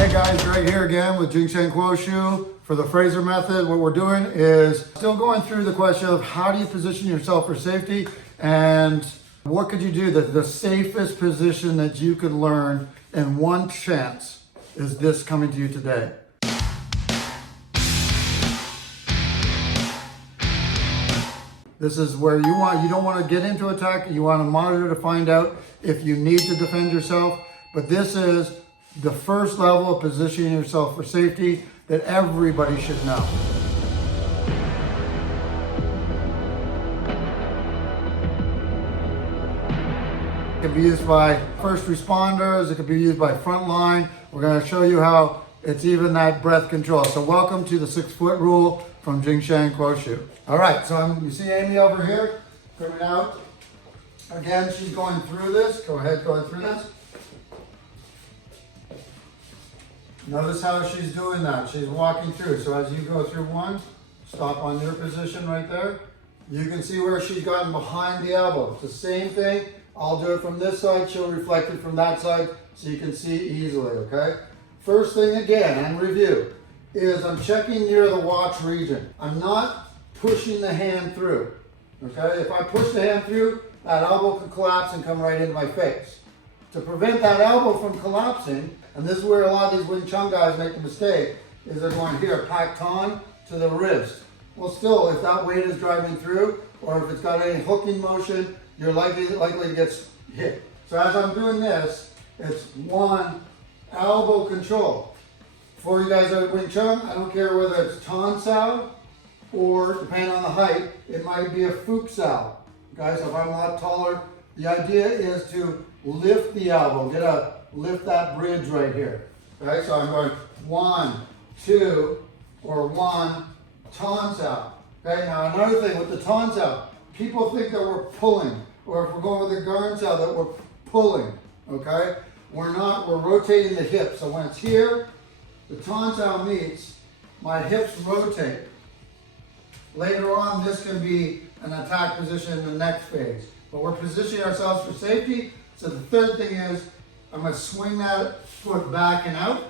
Hey guys, Greg here again with Jing Shen Kuoshu for the Fraser Method. What we're doing is still going through the question of how do you position yourself for safety and what could you do. The safest position that you could learn in one chance is this coming to you today. This is where you don't want to get into attack. You want to monitor to find out if you need to defend yourself. But this is the first level of positioning yourself for safety that everybody should know. It can be used by first responders. It can be used by frontline. We're going to show you how it's even that breath control. So welcome to the 6-foot rule from Jing Shen Kuoshu. All right, so you see Amy over here coming out. Again, she's going through this. Go ahead, going through this. Notice how she's doing that. She's walking through. So as you go through one, stop on your position right there. You can see where she's gotten behind the elbow. It's the same thing. I'll do it from this side. She'll reflect it from that side so you can see easily, okay? First thing again, and review, is I'm checking near the watch region. I'm not pushing the hand through, okay? If I push the hand through, that elbow can collapse and come right into my face. To prevent that elbow from collapsing, and this is where a lot of these Wing Chun guys make the mistake, is they're going here, packed on to the wrist. Well, still, if that weight is driving through, or if it's got any hooking motion, you're likely to get hit. So as I'm doing this, it's one elbow control. For you guys that are Wing Chun, I don't care whether it's Tan Sao, or depending on the height, it might be a Fuke Sao. Okay, so if I'm a lot taller, the idea is to lift the elbow, lift that bridge right here. Okay, so I'm going 1, 2, or 1, Tan Sao. Okay, now another thing with the Tan Sao, people think that we're pulling, or if we're going with the Garn Sao that we're pulling. Okay, we're not, we're rotating the hips. So when it's here, the Tan Sao meets, my hips rotate. Later on, this can be an attack position in the next phase. But we're positioning ourselves for safety. So the third thing is, I'm going to swing that foot back and out,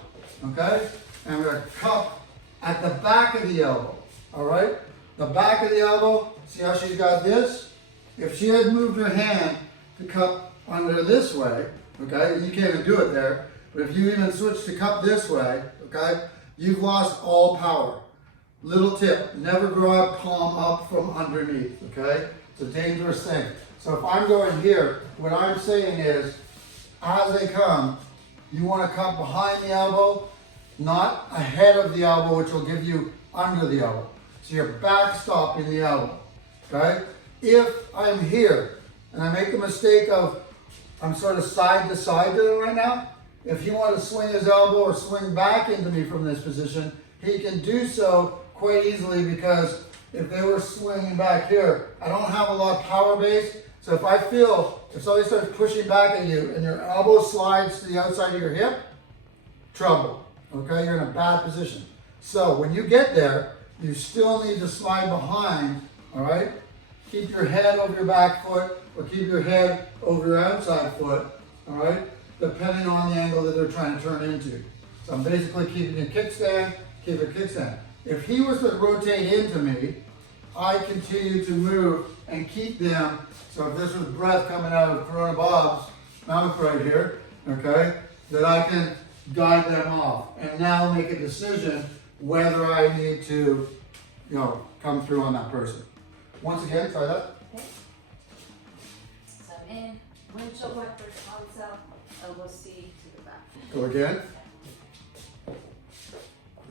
okay? And we're going to cup at the back of the elbow, all right? The back of the elbow, see how she's got this? If she had moved her hand to cup under this way, okay, and you can't even do it there, but if you even switch to cup this way, okay, you've lost all power. Little tip, never grab palm up from underneath, okay? It's a dangerous thing. So if I'm going here, what I'm saying is, as they come, you want to cup behind the elbow, not ahead of the elbow, which will give you under the elbow. So you're backstopping the elbow, okay? If I'm here, and I make the mistake of, I'm sort of side to side doing it right now, if he wants to swing his elbow or swing back into me from this position, he can do so quite easily because if they were swinging back here, I don't have a lot of power base. So if I feel, if somebody starts pushing back at you and your elbow slides to the outside of your hip, trouble, okay? You're in a bad position. So when you get there, you still need to slide behind, all right? Keep your head over your back foot or keep your head over your outside foot, all right? Depending on the angle that they're trying to turn into. So I'm basically keeping a kickstand, keep a kickstand. If he was to rotate into me, I continue to move and keep them. So if this was breath coming out of Corona Bob's mouth right here, okay, that I can guide them off and now make a decision whether I need to, come through on that person. Once again, try that. Okay. So I'm in, windshield wiper, Tan Sao, elbow C to the back. Go again.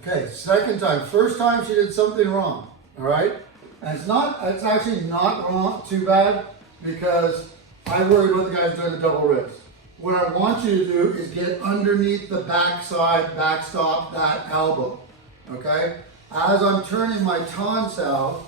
Okay, second time. First time she did something wrong, all right? And it's actually not wrong, too bad, because I worry about the guys doing the double wrist. What I want you to do is get underneath the backside, backstop that elbow, okay? As I'm turning my Tan Sao,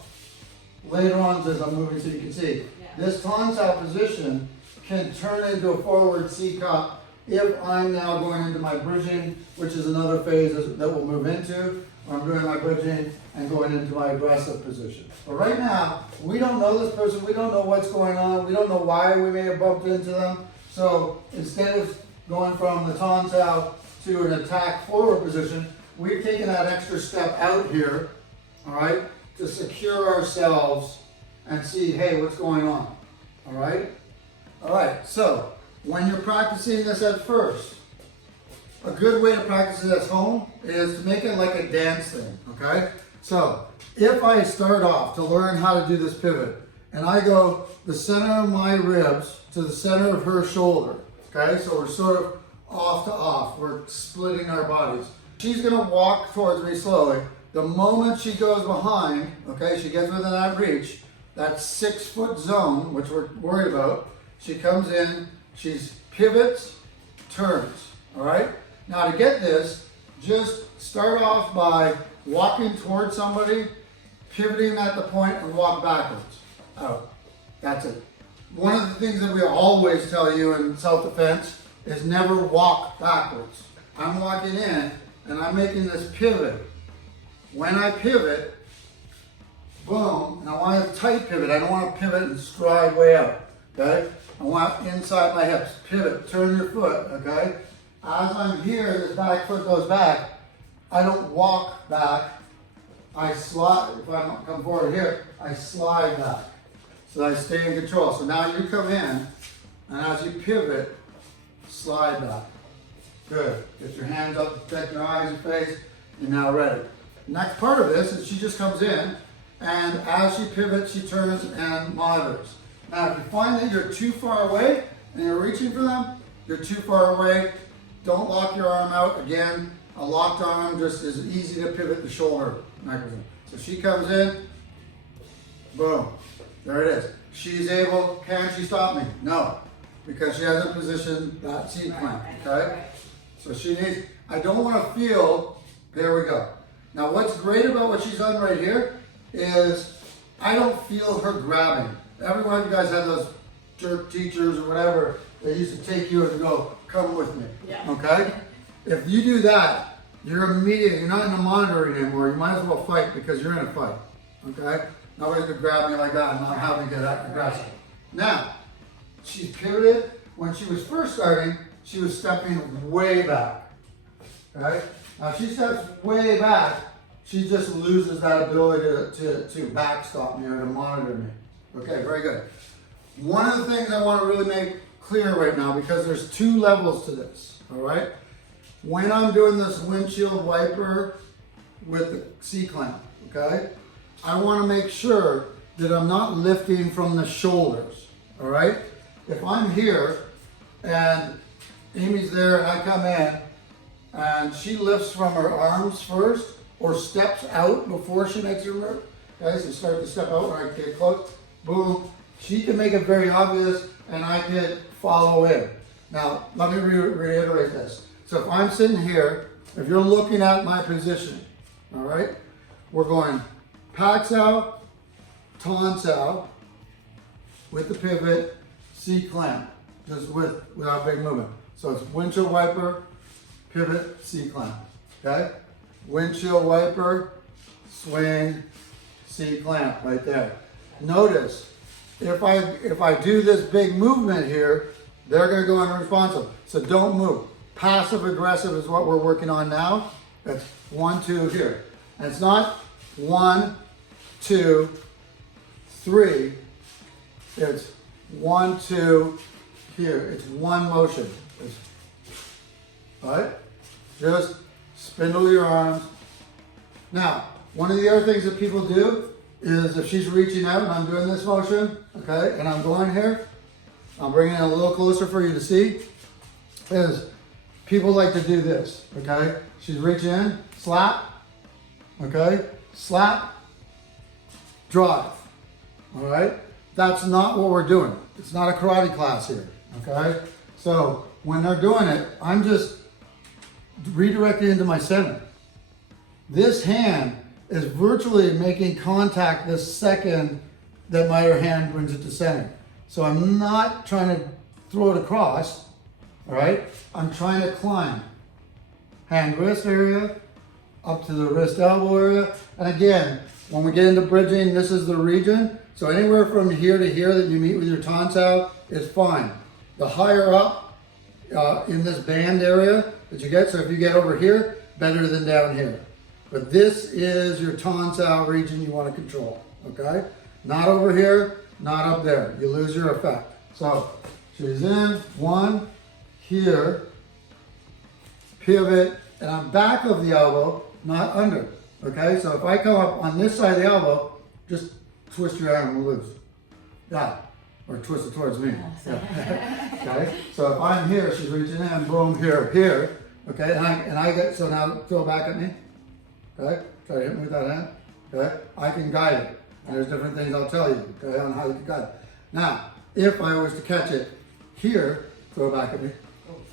later on as I'm moving so you can see, this Tan Sao position can turn into a forward C cup if I'm now going into my bridging, which is another phase that we'll move into, or I'm doing my bridging and going into my aggressive position. But right now, we don't know this person, we don't know what's going on, we don't know why we may have bumped into them. So instead of going from the Tan Sao to an attack forward position, we've taken that extra step out here, all right, to secure ourselves and see, hey, what's going on, all right? All right, so when you're practicing this at first, a good way to practice it at home is to make it like a dance thing, okay? So if I start off to learn how to do this pivot, and I go the center of my ribs to the center of her shoulder, okay? So we're sort of off to off, we're splitting our bodies. She's gonna walk towards me slowly. The moment she goes behind, okay, she gets within that reach, that 6 foot zone, which we're worried about, she comes in, she's pivots, turns, all right? Now to get this, just start off by walking towards somebody, pivoting at the point and walk backwards, out. That's it. One of the things that we always tell you in self-defense is never walk backwards. I'm walking in and I'm making this pivot. When I pivot, boom, and I want a tight pivot. I don't want to pivot and stride way out, okay? I want inside my hips. Pivot, turn your foot, okay? As I'm here, this back foot goes back. I don't walk back. I slide, if I come forward here, I slide back. So I stay in control. So now you come in, and as you pivot, slide back. Good. Get your hands up, protect your eyes, your face. You're now ready. Next part of this is she just comes in, and as she pivots, she turns and monitors. Now, if you find that you're too far away and you're reaching for them, you're too far away, don't lock your arm out. Again, a locked arm just is easy to pivot the shoulder mechanism. So she comes in, boom, there it is. She's able, can she stop me? No, because she hasn't positioned that seat clamp, okay? So she needs, I don't want to feel, there we go. Now what's great about what she's done right here is I don't feel her grabbing. Every one of you guys had those jerk teachers or whatever, they used to take you and go, come with me, okay? If you do that, you're not in the monitoring anymore. You might as well fight because you're in a fight, okay? Nobody's gonna grab me like that and not have me get aggressive. Now, she's pivoted. When she was first starting, she was stepping way back, okay? Now, she steps way back, she just loses that ability to backstop me or to monitor me. Okay, very good. One of the things I want to really make clear right now, because there's 2 levels to this, all right? When I'm doing this windshield wiper with the C-clamp, okay? I want to make sure that I'm not lifting from the shoulders, all right? If I'm here and Amy's there and I come in and she lifts from her arms first or steps out before she makes her move, okay? So start to step out when I get close, boom. She can make it very obvious and I can follow in. Now, let me reiterate this. So if I'm sitting here, if you're looking at my position, all right, we're going packs out, taunts out, with the pivot, C-clamp, just without big movement. So it's windshield wiper, pivot, C-clamp, okay? Windshield wiper, swing, C-clamp right there. Notice, if I do this big movement here, they're gonna go unresponsive. So don't move. Passive aggressive is what we're working on now. That's 1, 2 here. And it's not 1, 2, 3. It's 1, 2 here. It's one motion. All right? Just spindle your arms. Now, one of the other things that people do is if she's reaching out and I'm doing this motion, okay, and I'm going here, I'm bringing it a little closer for you to see, is people like to do this, okay? She's reaching in, slap, okay? Slap, drive, all right? That's not what we're doing. It's not a karate class here, okay? So when they're doing it, I'm just redirecting into my center. This hand is virtually making contact this second that my other hand brings it to center. So I'm not trying to throw it across, all right? I'm trying to climb. Hand wrist area, up to the wrist elbow area. And again, when we get into bridging, this is the region. So anywhere from here to here that you meet with your tansao is fine. The higher up in this band area that you get. So if you get over here, better than down here. But this is your tonsile region you want to control, okay? Not over here, not up there. You lose your effect. So she's in, one, here, pivot, and I'm back of the elbow, not under, okay? So if I come up on this side of the elbow, just twist your arm and loose. Yeah, or twist it towards me. Yeah. Okay, so if I'm here, she's reaching in, boom, here, okay? And I get, so now throw back at me, okay? Try to hit me with that hand, okay? I can guide it. And there's different things I'll tell you, okay, on how you can guide it. Now, if I was to catch it here, throw it back at me.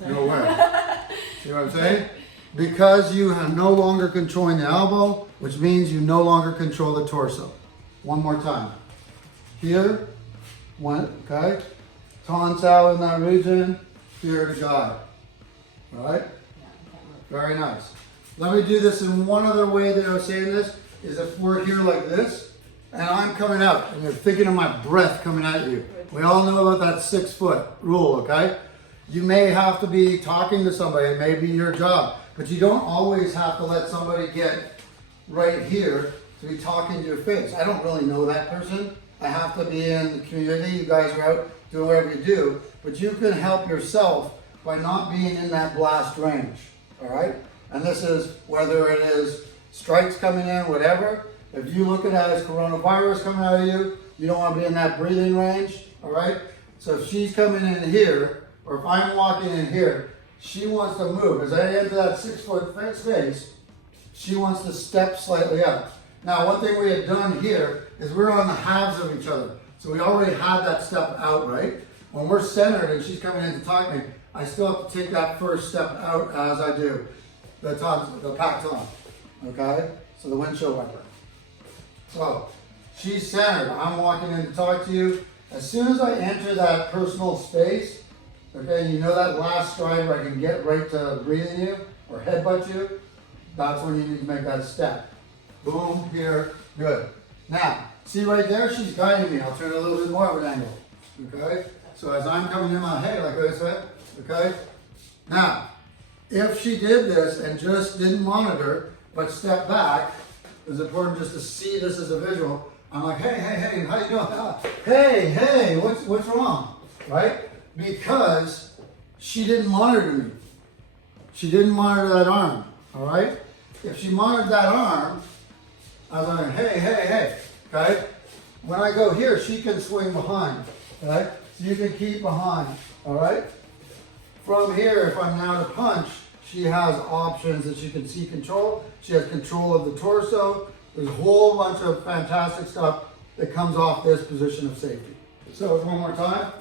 No way. See what I'm saying? Because you are no longer controlling the elbow, which means you no longer control the torso. One more time. Here, one, okay? Tonsile in that region, here to guide. All right? Very nice. Let me do this in one other way that I was saying this, is if we're here like this, and I'm coming out, and you're thinking of my breath coming at you. We all know about that 6 foot rule, okay? You may have to be talking to somebody, it may be your job, but you don't always have to let somebody get right here to be talking to your face. I don't really know that person. I have to be in the community. You guys are out doing whatever you do, but you can help yourself by not being in that blast range, all right? And this is whether it is strikes coming in, whatever. If you look at it as coronavirus coming out of you, you don't want to be in that breathing range, all right? So if she's coming in here, or if I'm walking in here, she wants to move. As I enter that 6 foot space, she wants to step slightly up. Now, one thing we had done here is we're on the halves of each other. So we already had that step out, right? When we're centered and she's coming in to talk to me, I still have to take that first step out as I do the pack-on, okay? So the windshield wiper. So she's centered. I'm walking in to talk to you. As soon as I enter that personal space, okay, you know that last stride where I can get right to breathing you or headbutt you, that's when you need to make that step. Boom, here, good. Now, see right there, she's guiding me. I'll turn a little bit more of an angle, okay? So as I'm coming in my head like this, okay? Now, if she did this and just didn't monitor, but stepped back, it's important just to see this as a visual. I'm like, hey, how you doing? Hey, what's wrong, right? Because she didn't monitor me. She didn't monitor that arm, all right? If she monitored that arm, I was like, hey, okay? When I go here, she can swing behind, okay? So you can keep behind, all right? From here, if I'm now to punch, she has options that she can see control. She has control of the torso. There's a whole bunch of fantastic stuff that comes off this position of safety. So one more time.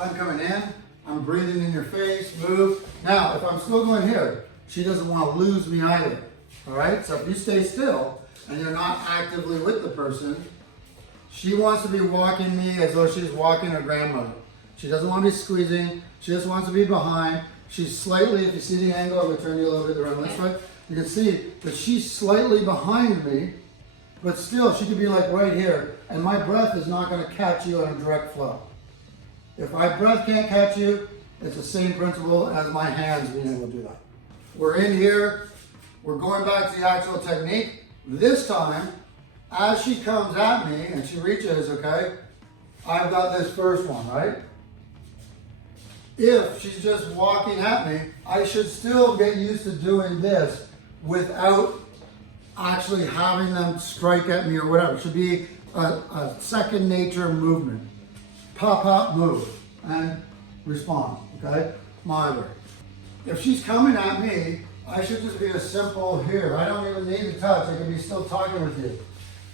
I'm coming in. I'm breathing in your face. Move. Now, if I'm still going here, she doesn't want to lose me either. All right? So if you stay still and you're not actively with the person, she wants to be walking me as though she's walking her grandmother. She doesn't want to be squeezing. She just wants to be behind. She's slightly, if you see the angle, I'm going to turn you a little bit around this way. You can see that she's slightly behind me, but still she could be like right here, and my breath is not going to catch you in a direct flow. If my breath can't catch you, it's the same principle as my hands being able to do that. We're in here, we're going back to the actual technique. This time, as she comes at me and she reaches, okay, I've got this first one, right? If she's just walking at me, I should still get used to doing this without actually having them strike at me or whatever. It should be a second nature movement. Pop, move, and respond, okay? Monitor. If she's coming at me, I should just be a simple here. I don't even need to touch. I can be still talking with you.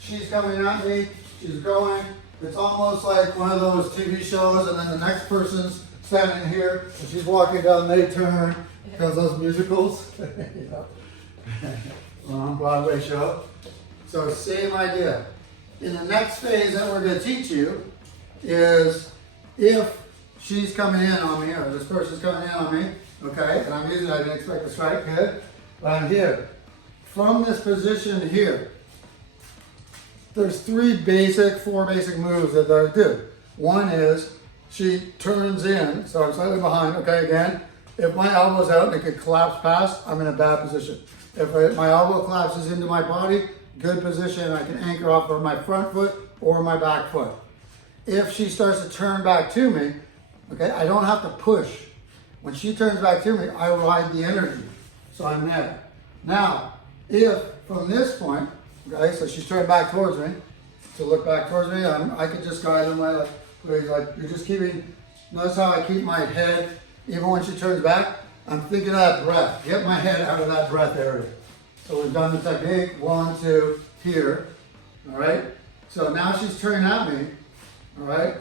She's coming at me. She's going. It's almost like one of those TV shows, and then the next person's standing here, and she's walking down, they turn, because those musicals, you know, on Broadway show. So same idea. In the next phase that we're going to teach you is if she's coming in on me, or this person's coming in on me, okay, and I'm using, I didn't expect to strike, good, but I'm here. From this position here, there's four basic moves that I do. One is she turns in, so I'm slightly behind, okay, again. If my elbow's out and it could collapse past, I'm in a bad position. If my elbow collapses into my body, good position, I can anchor off of my front foot or my back foot. If she starts to turn back to me, okay, I don't have to push. When she turns back to me, I ride the energy. So I'm there. Now, if from this point, okay, so she's turned back towards me, to look back towards me, I could just guide them like you're just keeping, notice how I keep my head, even when she turns back, I'm thinking of that breath. Get my head out of that breath area. So we've done the technique, 1, 2, here, all right? So now she's turning at me, all right?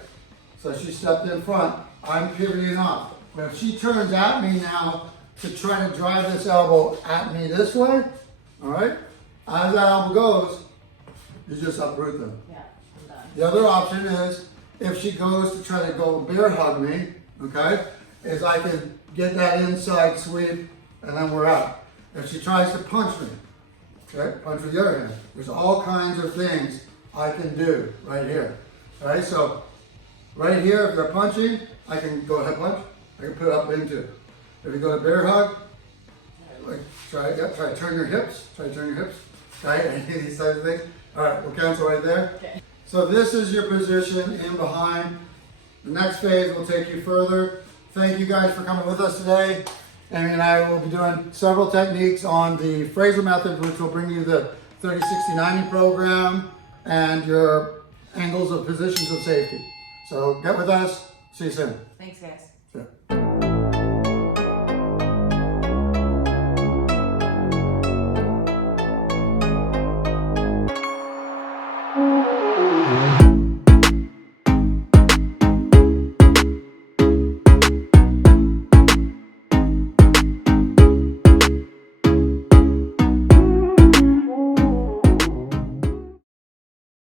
So she stepped in front, I'm pivoting off. But if she turns at me now to try to drive this elbow at me this way, all right? As that elbow goes, you just uproot them. Yeah, I'm done. The other option is, if she goes to try to go bear hug me, okay, is I can get that inside sweep and then we're out. If she tries to punch me, okay, punch with the other hand. There's all kinds of things I can do right here. All right, so right here, if they're punching, I can go ahead punch. I can put it up into it. If you go to bear hug, like try to turn your hips. Try to turn your hips. Right, any of these types of things. All right, we'll cancel right there. Okay. So this is your position in behind. The next phase will take you further. Thank you guys for coming with us today. Amy and I will be doing several techniques on the Fraser Method, which will bring you the 30, 60, 90 program and your angles of positions of safety. So get with us. See you soon. Thanks, guys. Sure.